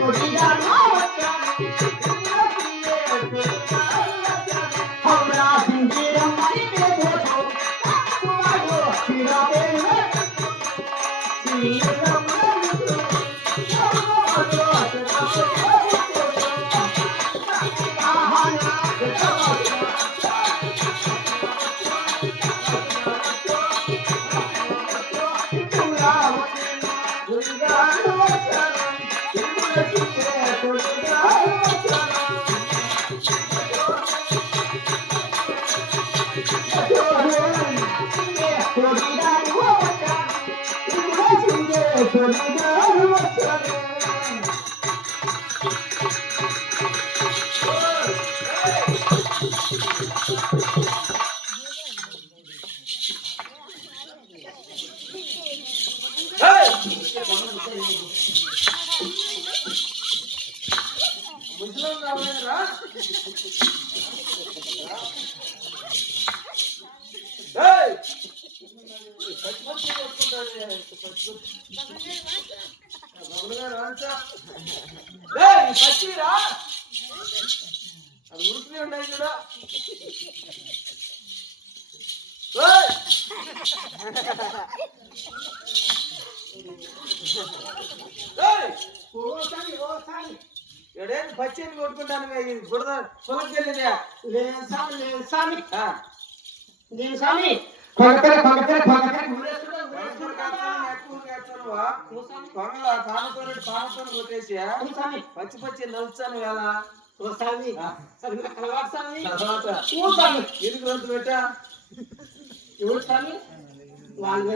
我知道 বলে పచ్చిరా అది ఉరుకునే ఉన్నాయి చూడా ఓయ్! ఓయ్! ఎడేం పచ్చిని కొట్టుకుంటాను బుడద పొలకెళ్ళిందా నేను స్వామి నేను స్వామి ఆ, నేను స్వామి కొనకర కొనకర కొనకర కొట్టేసి స్వామి పచ్చి పచ్చి ఎలా ఓ స్వామి తర్వాత ఎందుకు రొంతు పెట్టా? ఎవరు స్వామి వాళ్ళు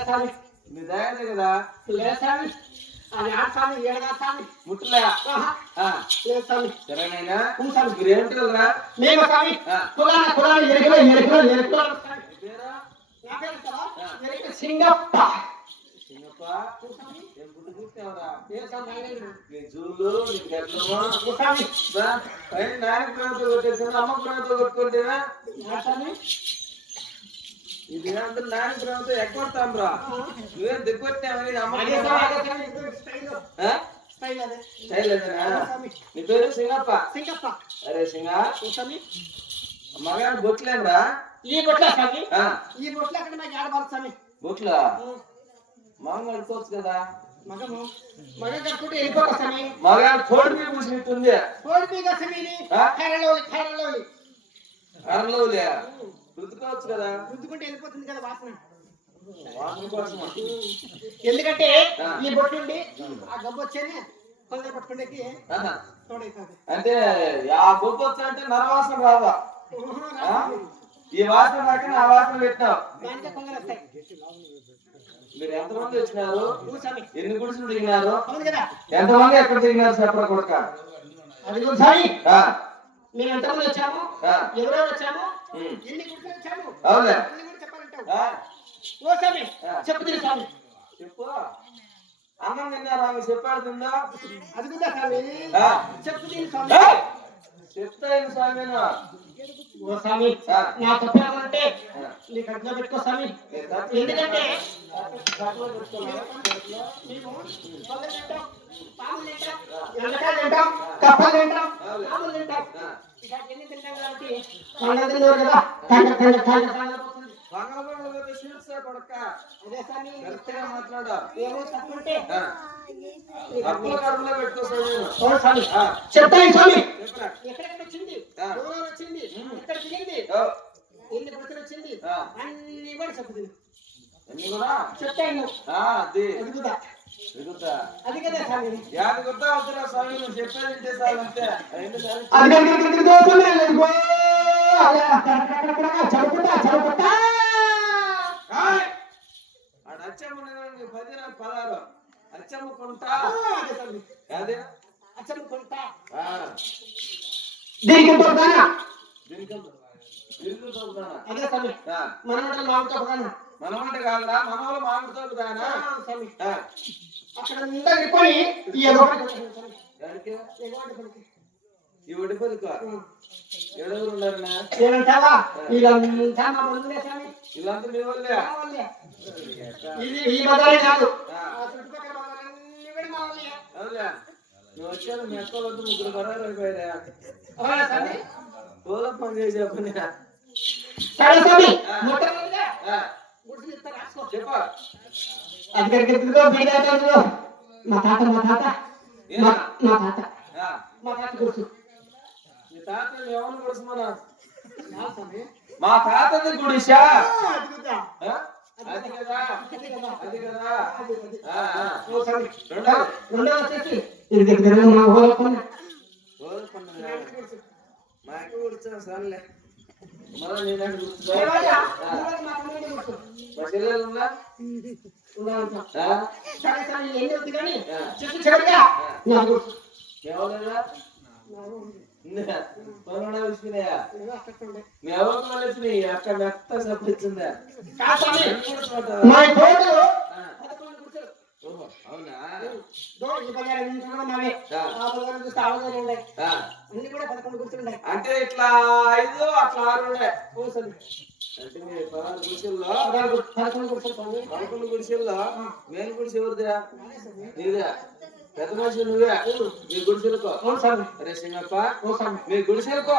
స్వామి మీ దయాదే కదా? లేదు స్వామి అది ఆ స్వామి ఏడగా స్వామి ముట్టలే. సరేనైనా? మేము స్వామి సింగప్ప. సింగప్ప ఏం గుడ్డు పుట్టావురా ఏ స్వామి ఆయన? నీ జూలు నీ గడ్డమో ఓ స్వామి బా, పైన నాయన ప్రాంతం కొట్టేసాను అమ్మ ప్రాంతం కొట్టుకుంటేనా? ఇది అందరూ నాయన ప్రాంతం ఎగ్గొడతాం రా నువ్వేం అమ్మ స్టైల్. అదేనా? నీ పేరు సింగప్ప? సింగప్ప. అరే సింగ. మగాడు బొట్లేంరా? ఈ బొట్ల ఈ బొట్ల అక్కడ నాకు ఏడబారు స్వామి బొట్లా మామ కడుకోవచ్చు కదా. మగము. మగ కట్టుకుంటే వెళ్ళిపోతా స్వామి మగాడు కోడి మీద కూర్చుంటుంది. స్వామిని రుద్దుకోవచ్చు కదా. రుద్దుకుంటే వెళ్ళిపోతుంది కదా వాసన. ఎందుకంటే. ఈ బొట్లుండి ఆ గబ్బు వచ్చేనే కొందరు. తోడైతుంది అంటే ఆ బొబ్బు వచ్చాయంటే నరవాసన రాదా? ఈ వాసన రాక నా వాసన పెట్టినావు వస్తాయి. మీరు ఎంతమంది వచ్చినారు? ఎన్ని గుడిసెలు అవును కదా. ఎంతమంది ఎక్కడ దిగినారు చెప్పరా కొడుక? మేము ఎంతమంది వచ్చాము? ఆ, ఎవరెవరు వచ్చాము. ఎన్ని గుడిసెలు వచ్చాము? ఆ, ఓ స్వామి. చెప్తుంది స్వామి. చెప్పు. అన్నం తిన్నారా? ఆమె చెప్పాడు తిందా. అది కూడా స్వామి. ఆ. చెప్తుంది స్వామి. ఏయ్! చెప్తా ఓ స్వామి నా తప్పేమంటే నీ కట్లో పెట్టుకో స్వామి ఎందుకంటే కప్పలు తింటాం, పాములు తింటాం. ఇక తింటాం కాబట్టి పోతే కొడుక కరెక్ట్గా మాట్లాడు. అప్పుల కడుపులో స్వామి, ఎక్కడెక్కడ వచ్చింది వచ్చింది ఎక్కడ తిరిగింది ఎన్ని వచ్చింది. అన్ని కూడా చెప్తుంది కూడా అది అది కదా స్వామి యాది గుర్తా అవుతున్నా స్వామి నువ్వు చెప్పేది అంతే చదువుకుంటా చదువుకుంటా! ఆడ అచ్చమ్మ పది పదహారు అచ్చమ్మ కొంటా. అదే అచ్చమ్ముకుంటా ఆ, దీనికి? అదే స్వామి. మనమంటే మామిడి తోడుతానా మనమంటే కాదురా మన వాళ్ళు మామిడి స్వామి. ఆ, అక్కడ ఎగవాడి ఎగవాడి ఈ ఒడిపల్లిక ఎవరెవరు ఉన్నారన్నా? ఏమంటావా? వీళ్ళంతా మా బంధువులే స్వామి. వీళ్ళంతా మీ వాళ్ళే? మా వాళ్ళే. ఇది ఈ బదాలే కాదు. ఆ, ఆ చుట్టుపక్కల బదాలన్నీ కూడా మా వాళ్ళే. అవునులే. నువ్వు వచ్చాను మీ అక్క వద్ద ముగ్గురు బరారు అయిపోయారా అవునా స్వామి? పూల పని చేసే పని సరే స్వామి మొట్టమొదటిగా ఆ, గుడిసెలు ఇస్తా రాసుకో. చెప్పు. అదిగడికి ఎత్తుకో బీడాటో మా తాత మా తాత మా తాత. ఆ, మా తాత గుర్తు మీ తాతది గుడిసా? అది కదా అది కదా. ఆ, ఆ. రెండో రెండో వచ్చేసి ఇది దగ్గర మా సర్లే. మళ్ళీ నేను? సరే సరే కానీ. చెప్పు అక్కడ మెత్త సప్పించిందా? మా తోడు అవునా. అంటే ఇట్లా ఐదు అట్లా ఆరు పదకొండు గుడిసెల్లో మెయిన్ గుడిసె ఎవరిదా నానే స్వామి. నీదే పెద్ద మనిషి నువ్వే. మీ గుడిసెలకు. అరే సింగప్ప. మీ గుడిసెలకు.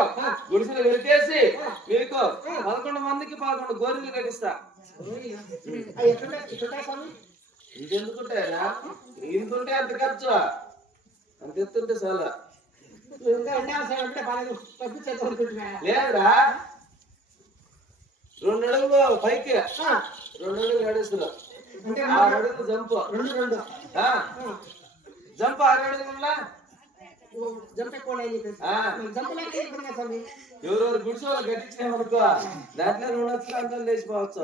గుడిసెలు విరికేసి మీకు పదకొండు మందికి పదకొండు గోరీలు కట్టిస్తా. ఇంకెందుకుంటాయనా ఇంతుంటే అంత ఖర్చు. అంత ఎత్తుంటే చాలా. లేదురా. రెండు అడుగులు పైకి. రెండు అడుగులు ఆరు అడుగులు జంపు. రెండు రెండు. ఎక్కడున్నాయి స్వామి? ఎవరెవరు గుడిసె వాళ్ళు కట్టించామనుకో దాంట్లో లక్షలు అంతా లేచిపోవచ్చు.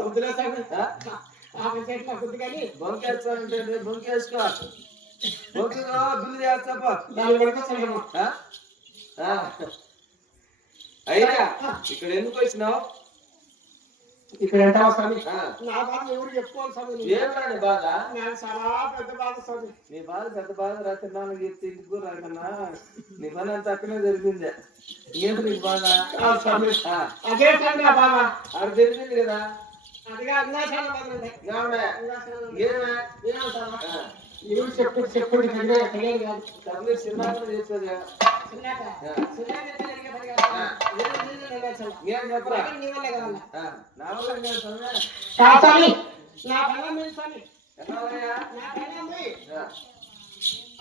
బొంకేస్తానంటే బొంకేసుకో బొంకులో బిల్లు చేస్తాపా వరకు. అయినా ఇక్కడ ఎందుకు వచ్చినావు? ఇక్కడ ఎంటావా స్వామి. నా బాధ ఎవరు చెప్పుకోవాలి స్వామి? ఏమిరా నీ బాధ? నాకు చాలా పెద్ద బాధ స్వామి. నీ బాధ పెద్ద బాధ రాత్రి ఇంటికి రాకన్నా నీ పని అంతా అక్కడే జరిగిందే. ఏమి నీకు బాధ? ఆ స్వామి. ఆ. అదే స్వామి నా బాధ. ఆడ జరిగింది కదా. అదిగా ఇంకా చాలా బాధలు ఉన్నాయి ఏమే చెప్పు చెప్పుడు కలిగే కలిగేది కాదు తల్లి చిన్నగా చెప్పేది చిన్నాక ఆ. చిన్నాక అయితే జరిగే పని కాదు. ఆ. ఏదో జరిగింది ఉండాలి చాలా. ఏం చెప్పరా ఎక్కడ నీ వల్లే కదన్నా. ఆ. నా వల్ల నేను సమయ నా స్వామి నా బలం ఉంది స్వామి ఎన్నాళ్ళయ్యా? నా బలం ఉంది ఆ.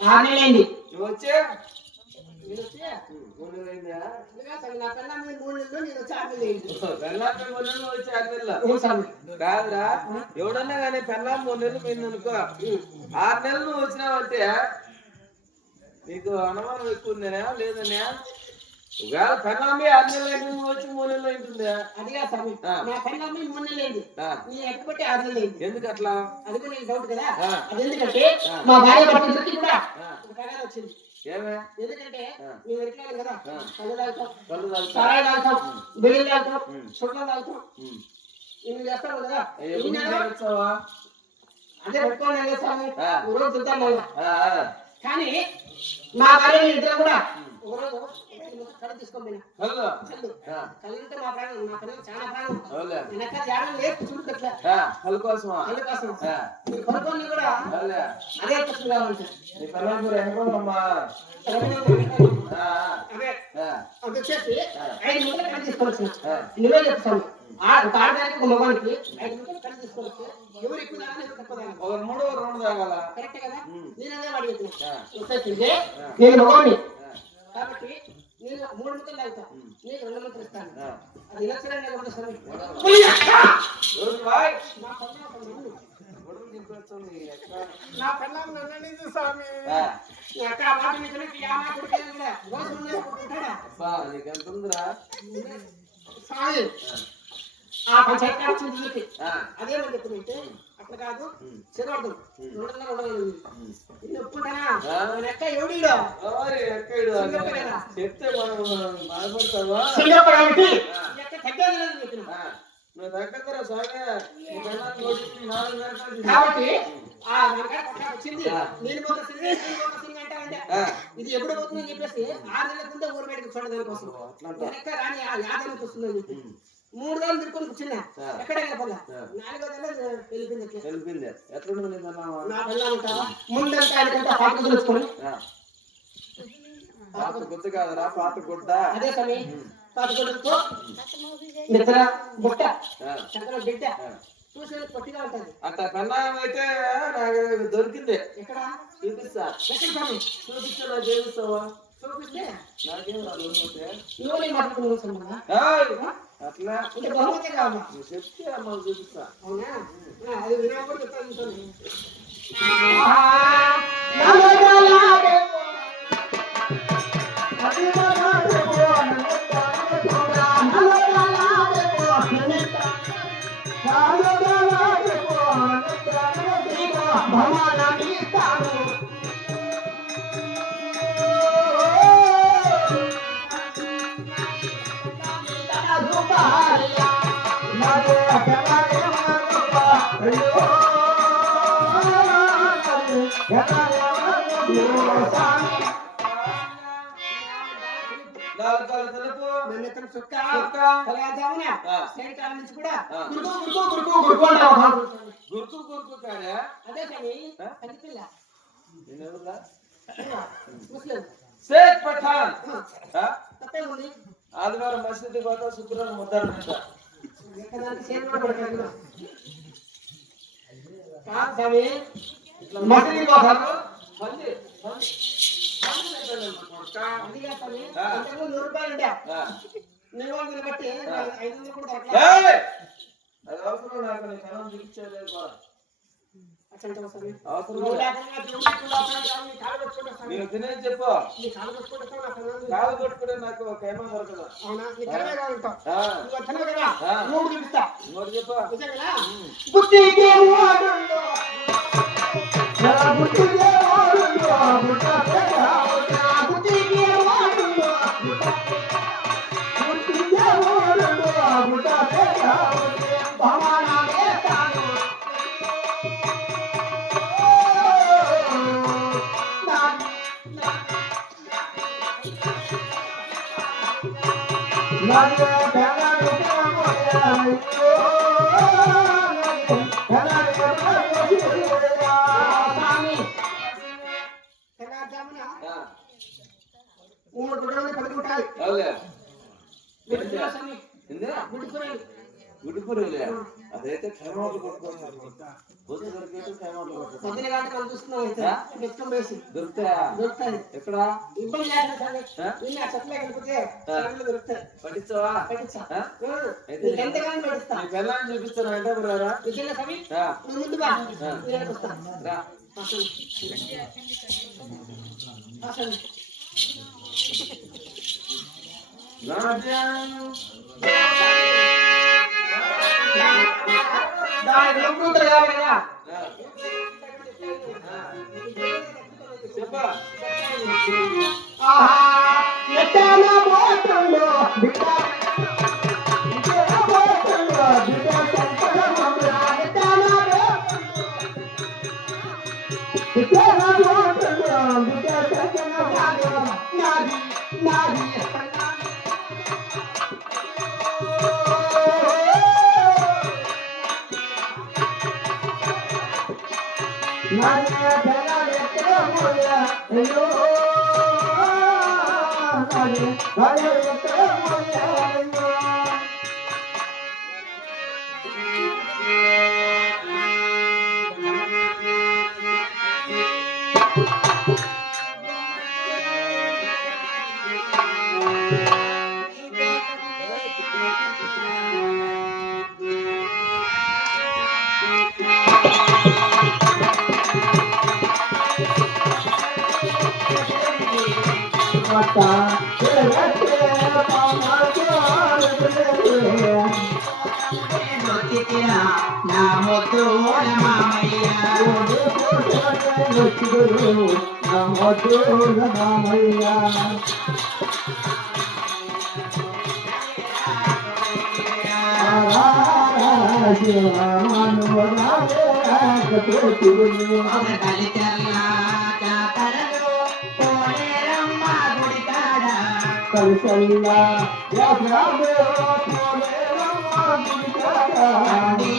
ఆరు నెలలైంది నువ్వు వచ్చే కాదురా ఎవడన్నా కానీ పెళ్ళాం మూడు నెలలు పోయింది అనుకో ఆరు నెలలు నువ్వు వచ్చినావంటే నీకు అనుమానం ఎక్కువ ఉందనే లేదనే? ఒకవేళ పెన్నాంబి ఆరు నెలలు వచ్చి మూడు నెలలు అయింటుందా అదిగా స్వామి. నా పెళ్ళమ్మ మూడు నెలలు అయింది. ఆ, నీ ఎక్కబట్టి ఆరు నెలలు అయింది. ఎందుకు అట్లా? అది కూడా డౌట్ కదా. అది ఎందుకంటే. మా భార్య కూడా వచ్చింది. ఎందుకంటే ఆ. మేము ఎట్లా కదా. కళ్ళు తాగుతాం కళ్ళు తాగుతా సారాయి తాగుతాం. చుట్ల తాగుతాం ఉమ్. ఇన్ని చేస్తాం కదా? అదే పెట్టుకోండి అదే స్వామి? చూద్దాం. కానీ మా భార్య ఇద్దరు కూడా కళ్ళు తీసుకోమని కళ్ళు కళ్ళు ఆ, కళ్ళు అంటే మా ప్రాణం చాలా ప్రాణం. వెనక జాడం లేదు చూడట్లే ఆ, కళ్ళు కోసమా? కళ్ళు కోసం ఆ, ఈ కొనుక్కొని కూడా. అదే వచ్చేసి ఐదు ముక్కలు కళ్ళు తీసుకోవచ్చు. ఆ. నువ్వే చెప్తాను ఆ ఒక ఆడదానికి ఒక మగానికి ఐదు కళ్ళు తీసుకోవచ్చు. ఎవరు ఎక్కువ ఎవరు తక్కువ తాగాలి? ఒక మూడు రెండు తాగాల? కరెక్ట్ కదా? ఉమ్. నేను అదే వాడి నేను మగవాడిని. నేను మూడు ముక్కలు ఉమ్. నీకు రెండు ముక్కలు ఇస్తాను ఆ. అది లేకుండా సరే. ఎవరు బాయ్? నా పిల్లలు నన్ననేది స్వామి స్వామి. ఆ. పంచాయతీ అదే మనం చెప్తుంటే అట్లా కాదు. చిరవద్దు రెండు వందల రెండు. ఇల్లు ఒప్పుకుంటానా ఎక్క ఎవడీడో? చెప్తే మనం బాధపడతావా? తగ్గేది లేదు చెప్పిన. నువ్వు స్వామి. కాబట్టి ఆ వచ్చింది. నేను పోత సింగి నేను పోత సింగి అంటావంటే ఆ, ఇది ఎప్పుడు పోతుందని చెప్పేసి ఆరు నెలల కింద ఊరు బయటకు చూడండి దానికోసం. వెనక రాని ఆ యాదనికి వస్తుందని చెప్పి. మూడు రోజులు తిరుకొని కూర్చున్నా. ఎక్కడ ఆ. నాలుగో నెల వెళ్ళిపోయింది. తెలిపింది ఎట్లుంది నీ పిల్లమ్మ? నా పిల్లలంటావా ముందంతా ఆయనకంతా పాప తెలుసుకొని ఆ, పాత గుర్తు కాదురా పాత గుడ్డ అదే సమయం పాప కొడుకు నిద్ర బిడ్డ. ఆ. చూసేది పొట్టిగా ఉంటుంది. పెన్నాం అయితే నాకు దొరికింది. ఎక్కడ? చూపిస్తా. ఎక్కడ స్వామి? చూపిస్తా చూపిస్తావా చూపిస్తే? నాకేం రాదు పోతే. నువ్వు! అట్లా అంటే బహుమతి కావాలా నువ్వు చెప్తే అమ్మ చూపిస్తా అవునా ఆ, అది వినప్పుడు చెప్తాను చూడండి. నాలుగు గుర్తు గుర్తు కాడే అదే కానీ ఆ? కనిపిల్ల నేనెవరురా? ముస్లిం షేక్ పఠాన్ ఆ? తప్పేముంది ఆదివారం మసీదు పోతా స్వామి స్వామి ఆ. అంతకుముందు నూరు రూపాయలు ఆ. నేను వాళ్ళని బట్టి. ఐదు వందలు కూడా దొరకలేదు! అది అవసరం నాకు కలం చూపించేదే బా. అట్లా స్వామి అవసరం నువ్వు లేదు. లేకుండా దేవుడు కూడా అవసరం లేదు. నీ కాలు పట్టుకుంటా స్వామి. నీకు తినేది చెప్పు. నీ కాలు పట్టుకుంటా స్వామి, నాకు ఒక ఏమో దొరకదు. అవునా? నన్ను అదైతే బొద్దు దొరికేది చూస్తున్నాం అయితే. వేసి. దొరుకుతాయా? దొరుకుతాయి. ఎక్కడ? ఇబ్బంది చెట్లే కలిపితే దొరుకుతాయి. పట్టించావా? పెట్టించా? అయితే ఎంతగానో చూపిస్తాను అంటే బ్రదరా నిజంగా స్వామి ఆ, నువ్వు ముందు బా. ఆ. నేను వస్తా. రా. అసలు. అసలు. రాజాను దానికి నొప్పులు కావాలి కదా చెప్పా ఆహా ఎట్టాన పోతుందో బిడ్డ నాది బెలాలే మోయ అయ్యో నాది బెలాలే మోయ అయ్యో మత చెరతే పామజాల నా ముద్దు మామయ్య ఒక నీ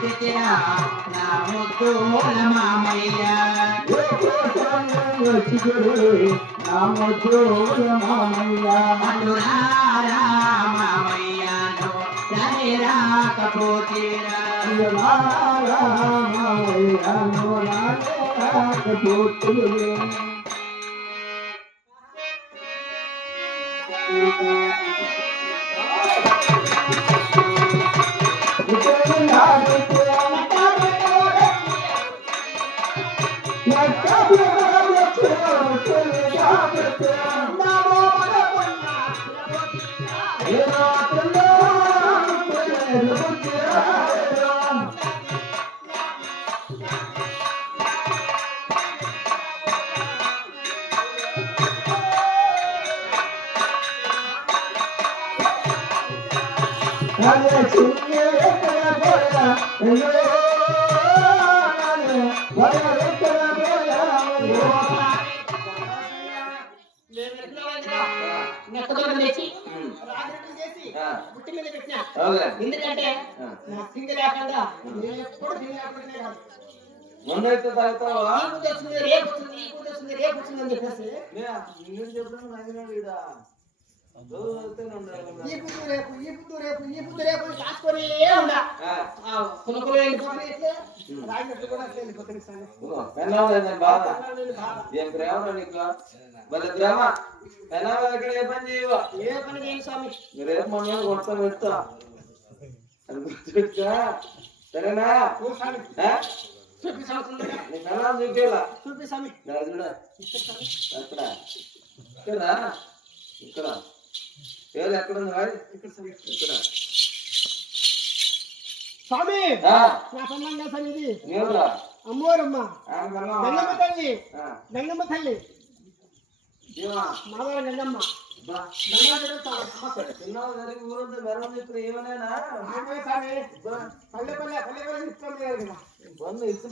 తిట్టిన నా ముద్దు మామయ్య. అందురారా మామయ్యను రని రాకపోతీరా. నెక్కదొరక Thank you. ఎందుకంటే ఆ. నా సింగ లేకుండా నేను ఎప్పుడు సింగ లేకుండా కాదు మొన్నైతే తాగుతావా ఈ పూట వచ్చింది రేపు వచ్చింది ఈ పూట వచ్చింది రేపు వచ్చింది అని చెప్పేసి నేను చెప్పడం నగినాడు ఈడ రోజు వెళ్తూనే ఉండాలి ఈ పుట్టు రేపు ఈ పుట్టు రేపు ఈ పుట్టు రేపు అని కాసుకొని ఉండ. ఆ, పులకలు వెళ్ళిపోయి ఇట్లే రాగినట్టు కూడా అట్లే వెళ్ళిపోతుంది సార్ ఇదిగో, పెన్నాలు ఏంది బాధ? నేను బాధ. ఏం ప్రేమ నీకు భలే ప్రేమ? పెన్నాల దగ్గర ఏ పని చేయవా? ఏ పని చేయను స్వామి. రేపు మన కొడతా పెడతా. గుర్తుపెట్టుకో. సరేనా? స్వామి? చూపి పెన్నాలు చూపేలా? చూపి స్వామి. స్వామి ఇక్కడ. పేరు ఎక్కడ ఉంది వాడి ఇక్కడ. స్వామి! నా సన్నంగా స్వామి ఇది. అమ్మోరమ్మ? గంగమ్మ తల్లి. గంగమ్మ తల్లి. మాధవ గంగమ్మ. ఏమైనా పల్లె పల్లె పల్లె పల్లె ఇస్తాం